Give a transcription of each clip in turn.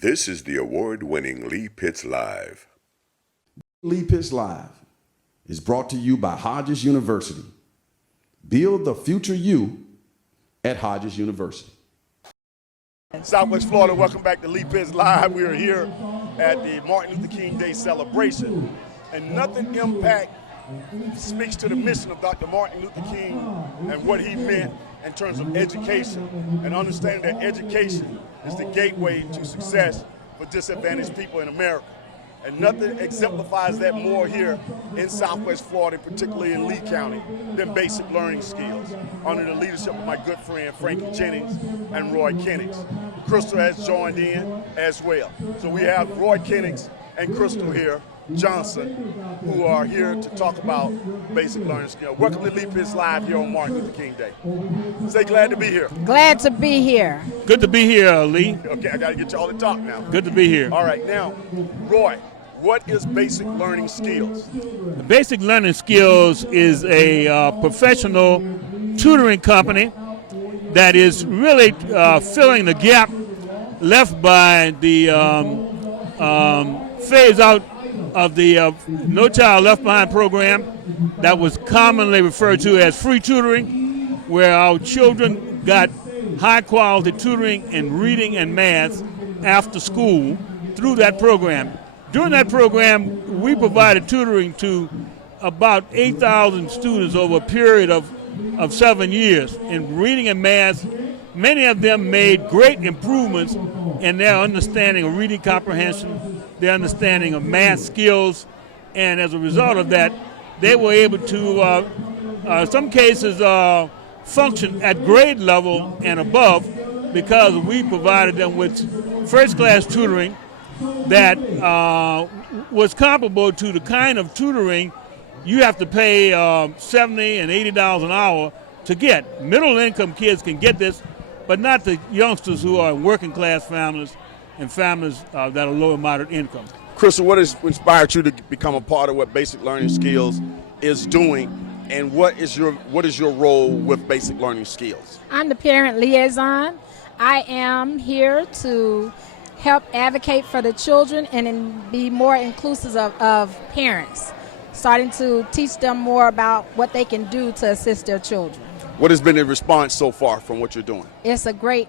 This is the award-winning Lee Pitts Live. Lee Pitts Live is brought to you by Hodges University. Build the future you at Hodges University. Southwest Florida, welcome back to Lee Pitts Live. We are here at the Martin Luther King Day celebration. And nothing impact speaks to the mission of Dr. Martin Luther King and what he meant in terms of education and understanding that education is the gateway to success for disadvantaged people in America. And nothing exemplifies that more here in Southwest Florida, particularly in Lee County, than basic learning skills under the leadership of my good friend Frankie Jennings and Roy Kennix. Crystal has joined in as well. So we have Roy Kennix and Crystal here, Johnson, who are here to talk about basic learning skills. Welcome to Lee Pitts Live here on Martin Luther King Day. Say glad to be here. Glad to be here. Good to be here, Lee. Okay, I got to get you all to talk now. Good to be here. All right, now, Roy, what is basic learning skills? Basic Learning Skills is a professional tutoring company that is really filling the gap left by the phase out of the No Child Left Behind program that was commonly referred to as free tutoring, where our children got high quality tutoring in reading and math after school through that program. During that program, we provided tutoring to about 8,000 students over a period of 7 years in reading and math. Many of them made great improvements in their understanding of reading comprehension, their understanding of math skills, and as a result of that, they were able to, some cases, function at grade level and above because we provided them with first-class tutoring that was comparable to the kind of tutoring you have to pay $70 and $80 an hour to get. Middle-income kids can get this, but not the youngsters who are in working-class families and families that are low and moderate income. Crystal, what has inspired you to become a part of what Basic Learning Skills is doing, and what is your role with Basic Learning Skills? I'm the parent liaison. I am here to help advocate for the children and be more inclusive of parents, starting to teach them more about what they can do to assist their children. What has been the response so far from what you're doing? It's a great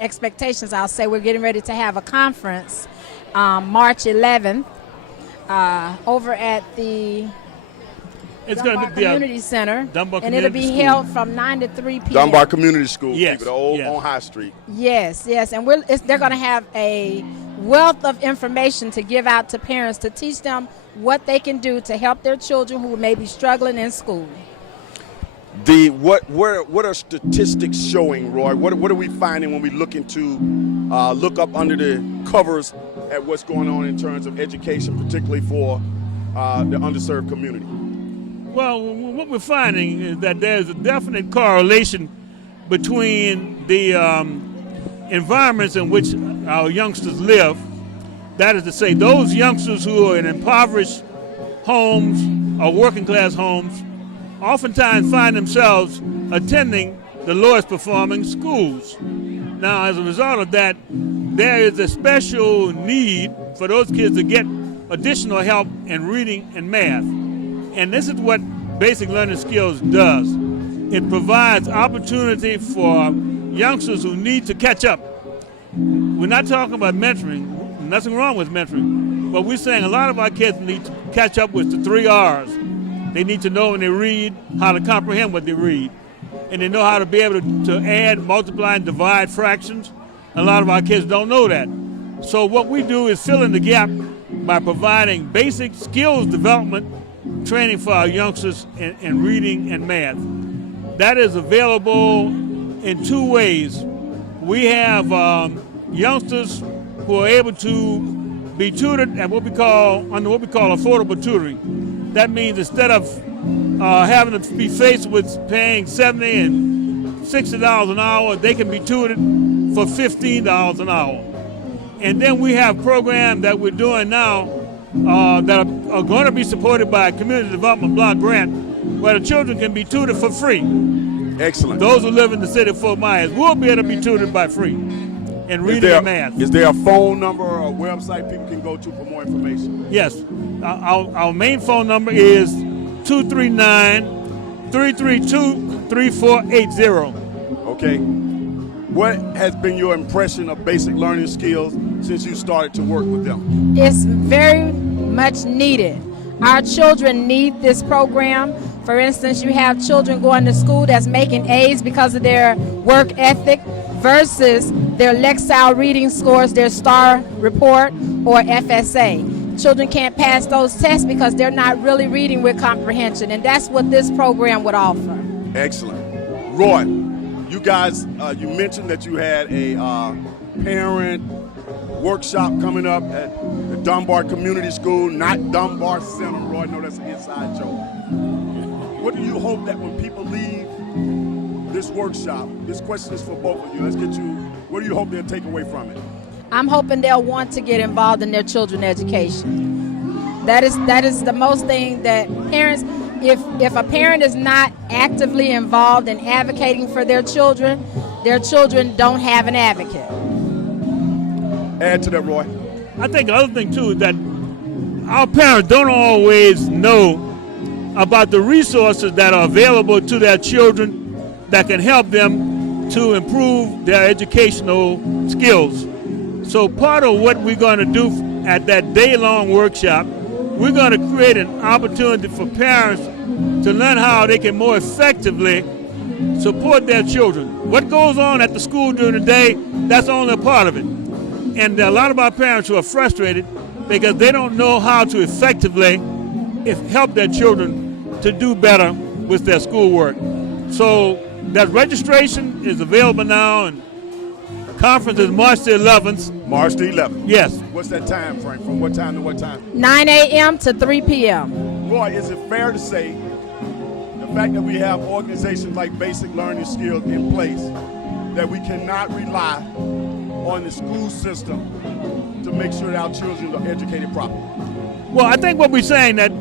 expectations. I'll say we're getting ready to have a conference March 11th over at the Dunbar Community Center, and it'll be held from 9 to 3 p.m. Dunbar Community School, yes, keep it old on High Street. Yes, and they're going to have a wealth of information to give out to parents to teach them what they can do to help their children who may be struggling in school. What are statistics showing, Roy? What are we finding when we look up under the covers at what's going on in terms of education, particularly for the underserved community? Well, what we're finding is that there's a definite correlation between the environments in which our youngsters live. That is to say, those youngsters who are in impoverished homes or working class homes oftentimes find themselves attending the lowest performing schools. Now, as a result of that, there is a special need for those kids to get additional help in reading and math. And this is what Basic Learning Skills does. It provides opportunity for youngsters who need to catch up. We're not talking about mentoring, nothing wrong with mentoring, but we're saying a lot of our kids need to catch up with the 3 R's. They need to know when they read how to comprehend what they read. And they know how to be able to add, multiply, and divide fractions. A lot of our kids don't know that. So what we do is fill in the gap by providing basic skills development training for our youngsters in reading and math. That is available in 2 ways. We have youngsters who are able to be tutored at what we call affordable tutoring. That means instead of having to be faced with paying $70 and $60 an hour, they can be tutored for $15 an hour. And then we have programs that we're doing now that are going to be supported by a community development block grant where the children can be tutored for free. Excellent. Those who live in the city of Fort Myers will be able to be tutored by free. in reading and math. Is there a phone number or a website people can go to for more information? Yes. Our main phone number is 239-332-3480. Okay. What has been your impression of basic learning skills since you started to work with them? It's very much needed. Our children need this program. For instance, you have children going to school that's making A's because of their work ethic versus their Lexile reading scores, their STAR report, or FSA. Children can't pass those tests because they're not really reading with comprehension, and that's what this program would offer. Excellent. Roy, you guys, you mentioned that you had a parent workshop coming up at the Dunbar Community School, not Dunbar Center. Roy, no, that's an inside joke. What do you hope that when people leave this workshop, this question is for both of you, what do you hope they'll take away from it? I'm hoping they'll want to get involved in their children's education. That is the most thing that parents, if a parent is not actively involved in advocating for their children don't have an advocate. Add to that, Roy. I think the other thing, too, is that our parents don't always know about the resources that are available to their children that can help them to improve their educational skills. So part of what we're going to do at that day-long workshop, we're going to create an opportunity for parents to learn how they can more effectively support their children. What goes on at the school during the day, that's only a part of it. And there are a lot of our parents who are frustrated because they don't know how to effectively help their children to do better with their schoolwork. So that registration is available now, and conference is March the 11th. March the 11th. Yes. What's that time frame? From what time to what time? 9 a.m. to 3 p.m. Roy, is it fair to say the fact that we have organizations like Basic Learning Skills in place that we cannot rely on the school system to make sure that our children are educated properly? Well, I think what we're saying that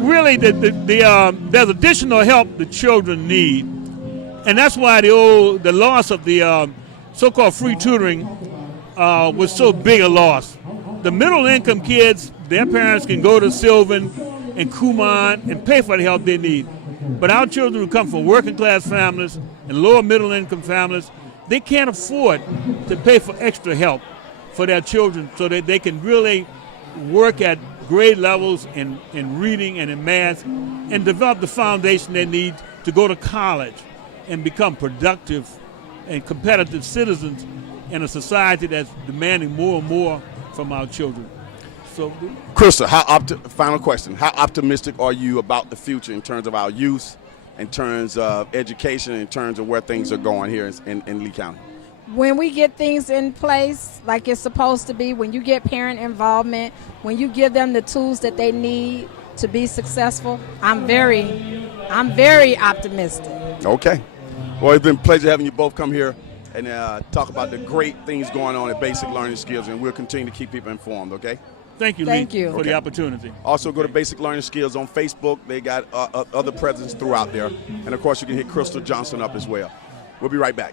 really there's additional help the children need, and that's why the loss of the so-called free tutoring was so big a loss. The middle-income kids, their parents can go to Sylvan and Kumon and pay for the help they need. But our children who come from working-class families and lower middle-income families, they can't afford to pay for extra help for their children so that they can really work at grade levels in reading and in math and develop the foundation they need to go to college and become productive and competitive citizens in a society that's demanding more and more from our children. So, Krista, final question. How optimistic are you about the future in terms of our youth, in terms of education, in terms of where things are going here in Lee County? When we get things in place like it's supposed to be, when you get parent involvement, when you give them the tools that they need to be successful, I'm very optimistic. Okay. Well, it's been a pleasure having you both come here and talk about the great things going on at Basic Learning Skills, and we'll continue to keep people informed, okay? Thank you, Thank Lee, you. for the opportunity. Also, go to Basic Learning Skills on Facebook. They got other presence throughout there. And, of course, you can hit Crystal Johnson up as well. We'll be right back.